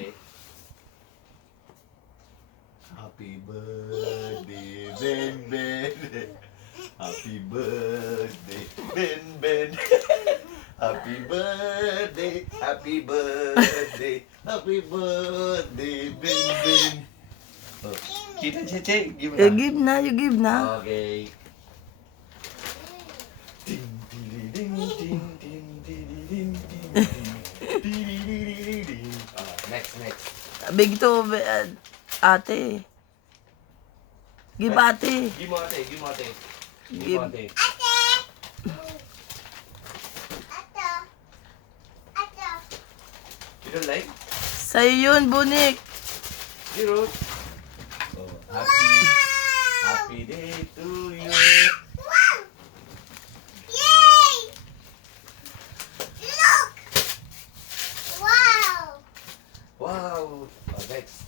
Okay. Happy birthday, Ben Ben. Happy birthday, Ben Ben. Happy birthday, happy birthday, happy birthday, Ben Ben. Oh, kita Cheche, give You na. give na, you give na. Okay. Ding, ding, ding, ding, ding, ding, ding, ding, ding. Next. Big to, ate. Give ate. Give mo ate. Give mo Give. ate. You don't like? Sa'yo yun, bunik. Zero. Oh, happy day to you. Wow. Oh, next.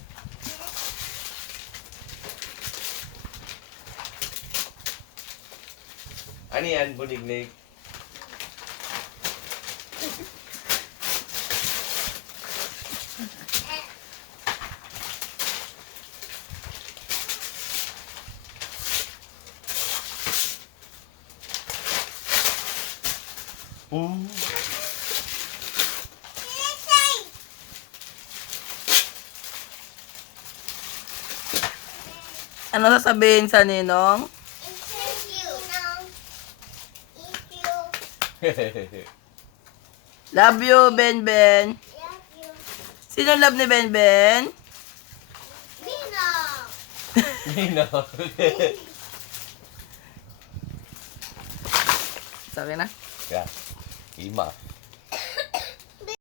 Ano yan, bunignig? Ano sasabihin sa ninong? Love you, Ben Ben. Sino love ni Ben Ben? Nino. Sabi na. Yeah. Ima.